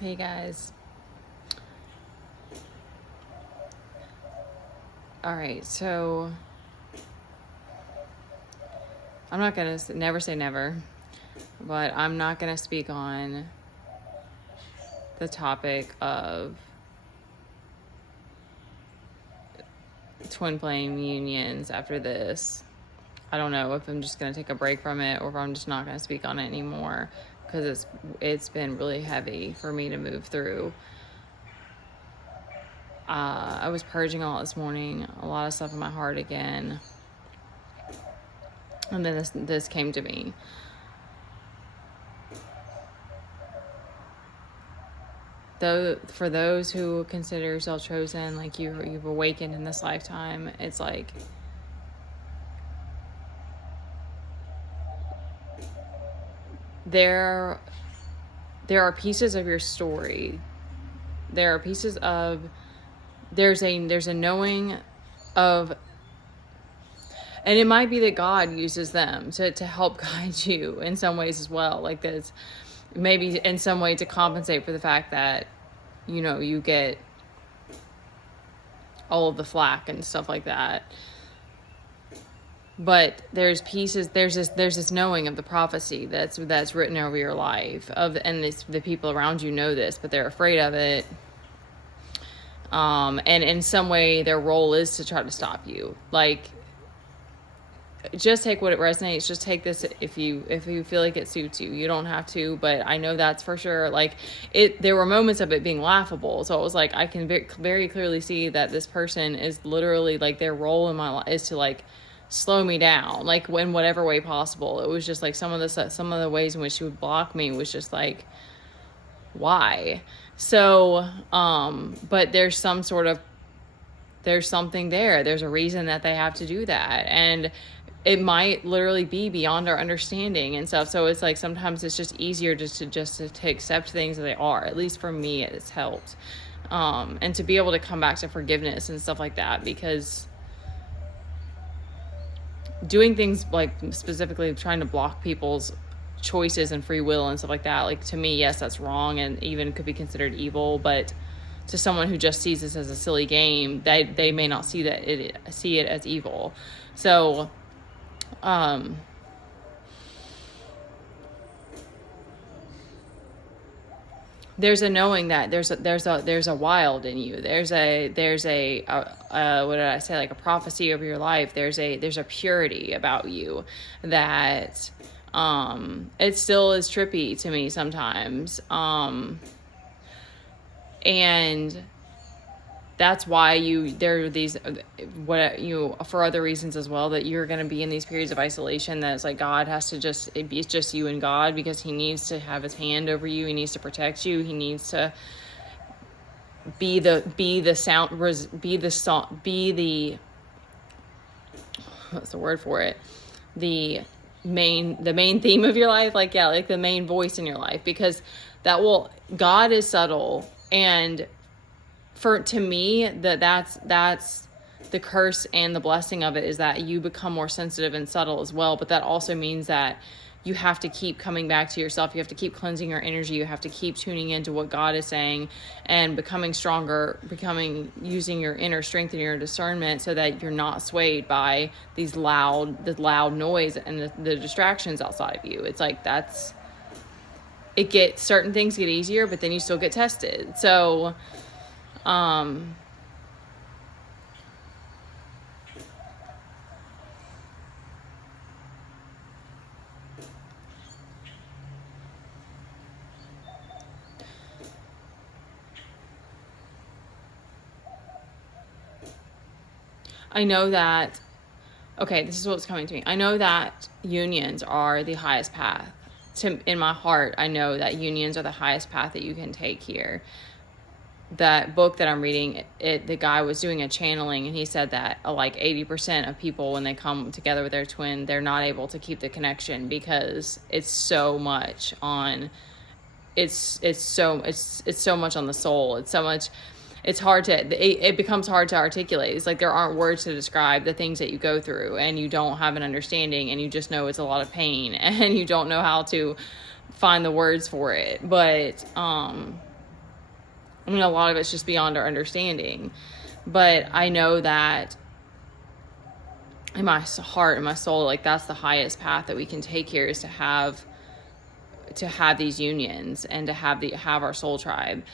Hey guys. All right, so I'm not going to never say never, but I'm not going to speak on the topic of twin flame unions after this. I don't know if I'm just going to take a break from it or if I'm just not going to speak on it anymore because it's been really heavy for me to move through. I was purging a lot this morning, a lot of stuff in my heart again. And then this came to me. Though, for those who consider yourself chosen, like you've awakened in this lifetime, it's like there are pieces of your story. There are pieces of there's a knowing of, and it might be that God uses them to help guide you in some ways as well. Like there's maybe in some way to compensate for the fact that, you get all of the flack and stuff like that. But there's pieces, there's this knowing of the prophecy that's written over your life and the people around you know this, but they're afraid of it. And in some way their role is to try to stop you. Like, just take what it resonates. Just take this if you feel like it suits you. You don't have to, but I know that's for sure. Like there were moments of it being laughable. So it was like, I can very clearly see that this person is literally like their role in my life is to like slow me down, like in whatever way possible. It was just like some of the ways in which she would block me was just like, why? So, but there's something there. There's a reason that they have to do that. And it might literally be beyond our understanding and stuff. So it's like, sometimes it's just easier to accept things as they are. At least for me, it's helped. And to be able to come back to forgiveness and stuff like that, because doing things like specifically trying to block people's choices and free will and stuff like that, like to me, yes, that's wrong and even could be considered evil. But to someone who just sees this as a silly game, they may not see it as evil. So, there's a knowing that there's a wild in you. There's a what did I say? Like a prophecy over your life. There's a purity about you that, it still is trippy to me sometimes. And that's why there are these, for other reasons as well, that you're going to be in these periods of isolation. That's like God has to it's just you and God, because he needs to have his hand over you. He needs to protect you. He needs to be the what's the word for it? The main theme of your life. Like, yeah, like the main voice in your life, because God is subtle. And to me, that's the curse and the blessing of it, is that you become more sensitive and subtle as well. But that also means that you have to keep coming back to yourself. You have to keep cleansing your energy. You have to keep tuning into what God is saying and becoming stronger, using your inner strength and your discernment, so that you're not swayed by the loud noise and the distractions outside of you. It's like certain things get easier, but then you still get tested. So, I know that, okay, this is what's coming to me. I know that unions are the highest path. In my heart, I know that unions are the highest path that you can take here. That book that I'm reading, the guy was doing a channeling, and he said that like 80% of people, when they come together with their twin, they're not able to keep the connection, because it's so much on so much on the soul. It's so much. It becomes hard to articulate. It's like there aren't words to describe the things that you go through, and you don't have an understanding, and you just know it's a lot of pain, and you don't know how to find the words for it. But I mean, a lot of it's just beyond our understanding. But I know that in my heart and my soul, like that's the highest path that we can take here, is to have these unions and to have our soul tribe.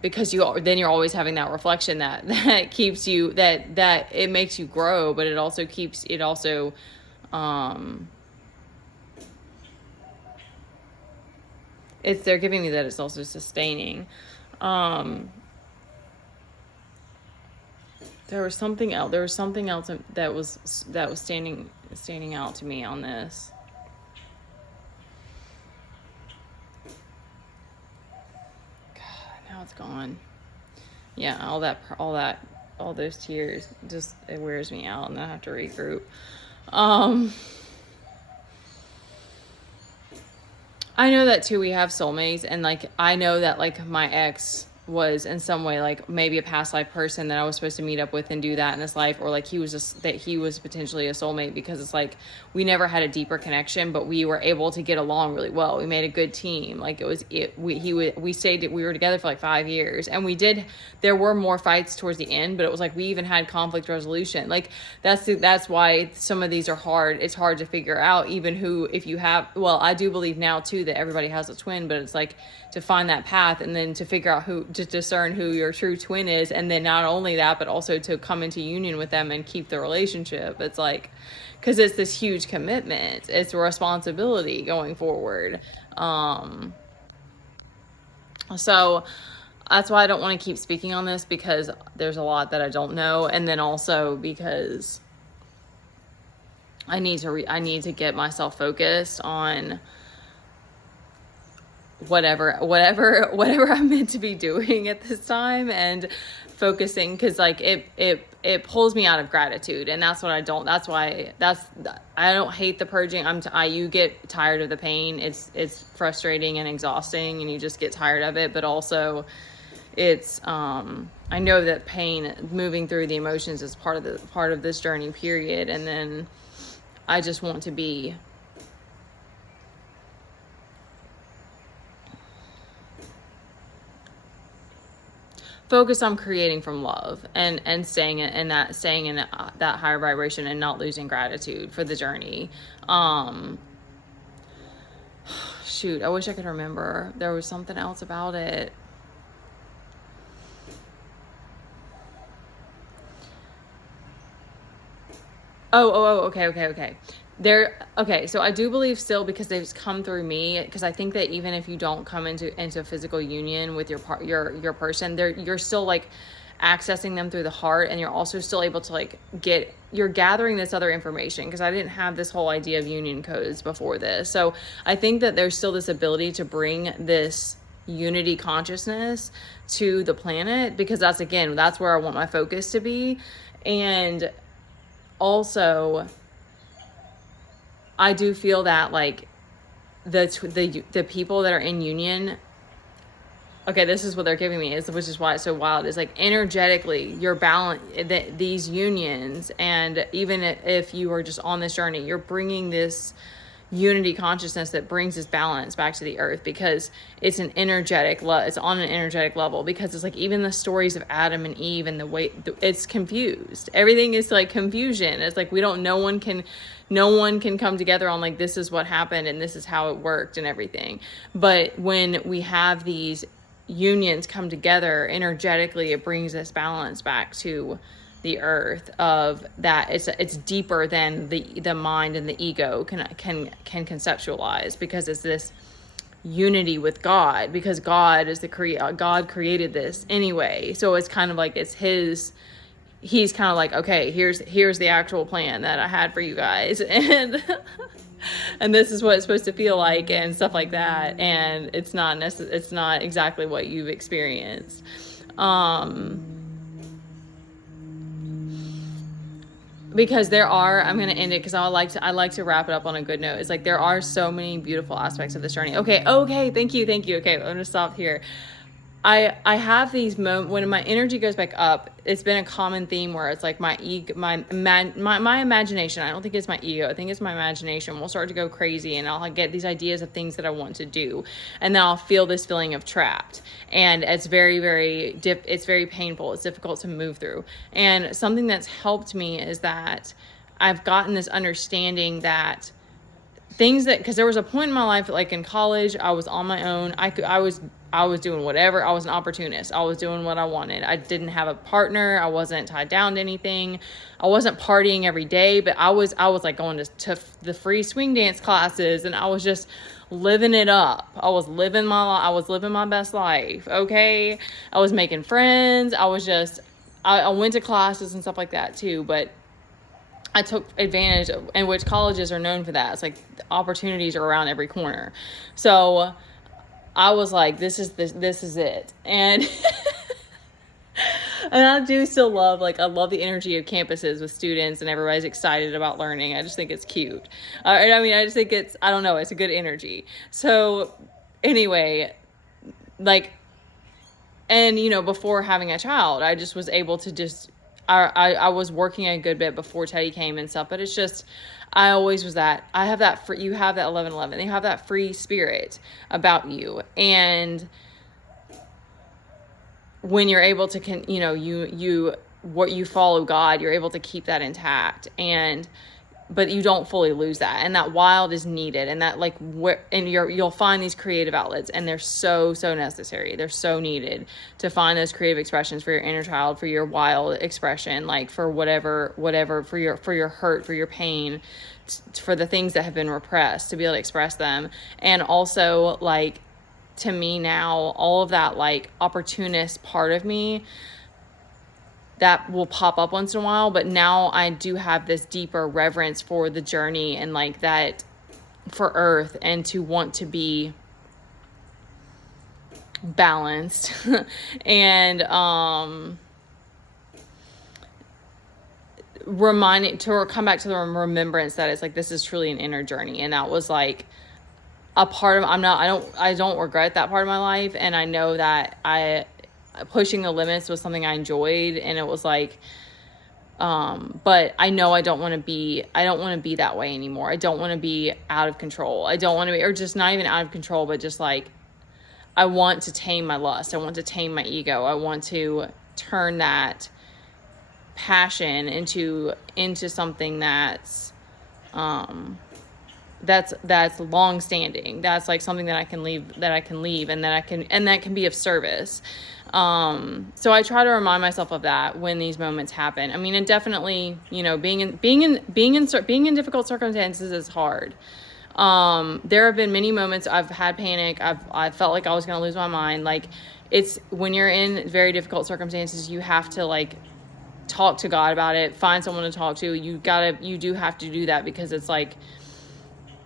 Because you're always having that reflection that keeps you, that it makes you grow, but it also they're giving me that it's also sustaining. There was something else that was standing out to me on this. God, now it's gone. Yeah, all those tears, just, it wears me out, and I have to regroup. I know that too, we have soulmates, and like I know that like my ex was in some way like maybe a past life person that I was supposed to meet up with and do that in this life, or like he was potentially a soulmate, because it's like we never had a deeper connection, but we were able to get along really well. We made a good team. Like we were together for like 5 years, and there were more fights towards the end, but it was like we even had conflict resolution. Like that's why some of these are hard. It's hard to figure out even I do believe now too that everybody has a twin, but it's like to find that path and then to figure out to discern who your true twin is. And then not only that, but also to come into union with them and keep the relationship. It's like, because it's this huge commitment. It's a responsibility going forward. So that's why I don't want to keep speaking on this, because there's a lot that I don't know. And then also because I need to get myself focused on whatever I'm meant to be doing at this time, and focusing, because like it pulls me out of gratitude, and that's why I don't hate the purging. You get tired of the pain. It's frustrating and exhausting, and you just get tired of it, but also it's I know that pain, moving through the emotions, is part of this journey period, and then I just want to be focused on creating from love, and staying in that higher vibration, and not losing gratitude for the journey. Shoot, I wish I could remember. There was something else about it. Okay. So I do believe still, because they've come through me, because I think that even if you don't come into physical union with your person, you're still like accessing them through the heart, and you're also still able to like you're gathering this other information, because I didn't have this whole idea of union codes before this. So I think that there's still this ability to bring this unity consciousness to the planet, because that's where I want my focus to be. And also, I do feel that like the people that are in union, okay, this is what they're giving me, which is why it's so wild, is like energetically you're balanced, these unions, and even if you are just on this journey, you're bringing this unity consciousness that brings this balance back to the earth, because it's on an energetic level, because it's like even the stories of Adam and Eve, and the way it's confused, everything is like confusion. It's like no one can come together on like, this is what happened and this is how it worked and everything. But when we have these unions come together energetically, it brings this balance back to the earth, of that it's deeper than the mind and the ego can conceptualize, because it's this unity with God, because God is God created this anyway. So it's kind of like he's kind of like, okay, here's the actual plan that I had for you guys, and and this is what it's supposed to feel like, and stuff like that. And it's not exactly what you've experienced. Because I'm going to end it, because I like to wrap it up on a good note. It's like, there are so many beautiful aspects of this journey. Okay. Thank you. Okay. I'm going to stop here. I have these moments when my energy goes back up. It's been a common theme where it's like my ego, my imagination. I don't think it's my ego. I think it's my imagination will start to go crazy, and I'll get these ideas of things that I want to do, and then I'll feel this feeling of trapped, and it's it's very painful. It's difficult to move through. And something that's helped me is that I've gotten this understanding that things that, because there was a point in my life, like in college, I was on my own. I was doing whatever. I was an opportunist. I was doing what I wanted. I didn't have a partner. I wasn't tied down to anything. I wasn't partying every day, but I was like going to the free swing dance classes, and I was just living it up. I was living my best life. Okay. I was making friends. I went to classes and stuff like that too, but I took advantage of, and which colleges are known for that. It's like opportunities are around every corner. So I was like, this is it. And and I do still love, I love the energy of campuses with students and everybody's excited about learning. I just think it's cute. I just think I don't know, it's a good energy. So anyway, and before having a child, I just was able to I was working a good bit before Teddy came and stuff, but it's just, I always was that. I have that you have that 11:11. You have that free spirit about you. And when you're able to, you follow God, you're able to keep that intact. But you don't fully lose that, and that wild is needed, and that you'll find these creative outlets, and they're so necessary. They're so needed to find those creative expressions for your inner child, for your wild expression, for whatever, for your hurt, for your pain, for the things that have been repressed, to be able to express them. And also, to me now, all of that opportunist part of me that will pop up once in a while, but now I do have this deeper reverence for the journey and that for Earth, and to want to be balanced and to come back to the remembrance that it's this is truly an inner journey. And that was a part of, I don't regret that part of my life, and I know that pushing the limits was something I enjoyed, and it was but I know I don't want to be that way anymore. I don't want to be out of control. I don't want to be, or just not even out of control, but just I want to tame my lust. I want to tame my ego. I want to turn that passion into something that's long standing. That's something that I can leave, and that can be of service. So I try to remind myself of that when these moments happen. I mean, and definitely, being in difficult circumstances is hard. There have been many moments I've had panic. I felt like I was going to lose my mind. It's when you're in very difficult circumstances, you have to talk to God about it, find someone to talk to. You do have to do that, because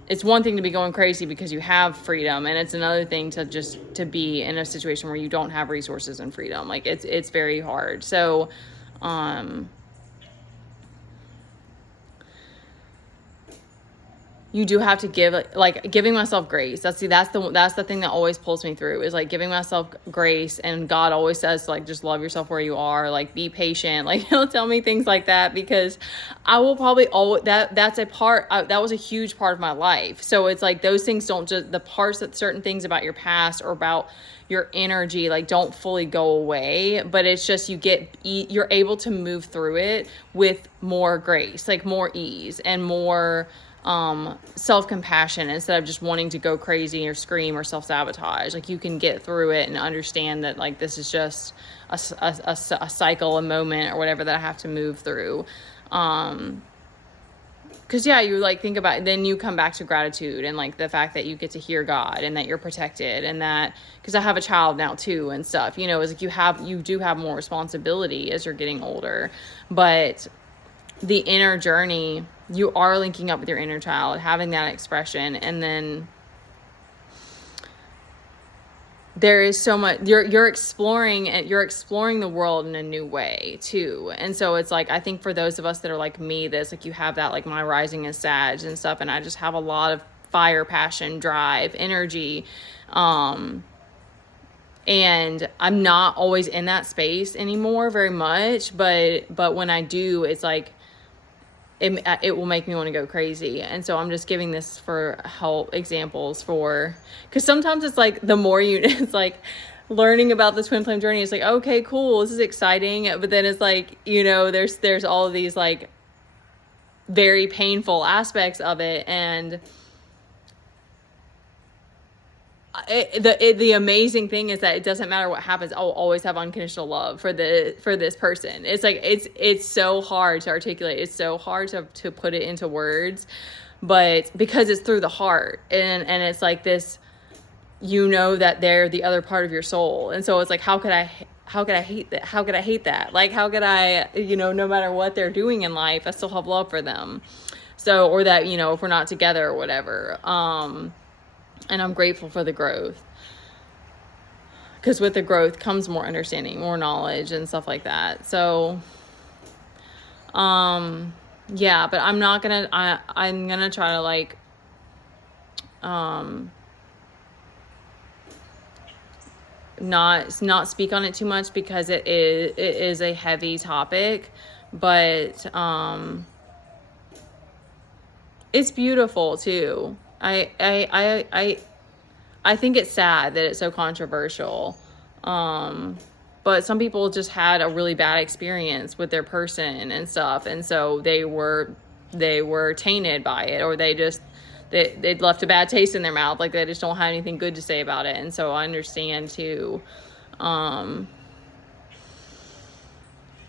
it's one thing to be going crazy because you have freedom, and it's another thing to be in a situation where you don't have resources and freedom. It's very hard. So, you do have to giving myself grace. That's the thing that always pulls me through, is giving myself grace. And God always says just love yourself where you are, be patient. He'll tell me things like that, because I will probably always, that's a part, that was a huge part of my life. So it's those things don't just, the parts that certain things about your past or about your energy, don't fully go away, but it's just, you're able to move through it with more grace, more ease and more, self-compassion, instead of just wanting to go crazy or scream or self-sabotage. You can get through it and understand that this is just a cycle, a moment, or whatever that I have to move through. Cause you think about it, then you come back to gratitude and the fact that you get to hear God, and that you're protected, and that, cause I have a child now too and stuff, is you do have more responsibility as you're getting older, but the inner journey, you are linking up with your inner child, having that expression, and then there is so much, you're exploring the world in a new way too. And so it's I think for those of us that are like me, this you have that my rising is Sag and stuff, and I just have a lot of fire, passion, drive, energy, And I'm not always in that space anymore very much, but when I do, it's like it will make me want to go crazy. And so I'm just giving this for help examples for, because sometimes it's like the more you it's like learning about the twin flame journey, it's like, okay, cool, this is exciting, but then it's like, you know, there's all of these like very painful aspects of it. And the amazing thing is that it doesn't matter what happens, I'll always have unconditional love for this person. It's like it's so hard to articulate, it's so hard to put it into words, but because it's through the heart, and it's like this, you know, that they're the other part of your soul. And so it's like, how could I hate that? How could I hate that? Like, how could I, you know, no matter what they're doing in life, I still have love for them. So, or that, you know, if we're not together or whatever, and I'm grateful for the growth, because with the growth comes more understanding, more knowledge, and stuff like that. So, yeah, but I'm gonna try to like, not speak on it too much, because it is a heavy topic, but, it's beautiful too. I think it's sad that it's so controversial. But some people just had a really bad experience with their person and stuff, and so they were tainted by it, or they'd left a bad taste in their mouth, like they just don't have anything good to say about it. And so I understand too.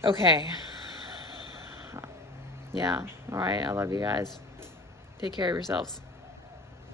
Okay. Yeah. All right. I love you guys. Take care of yourselves.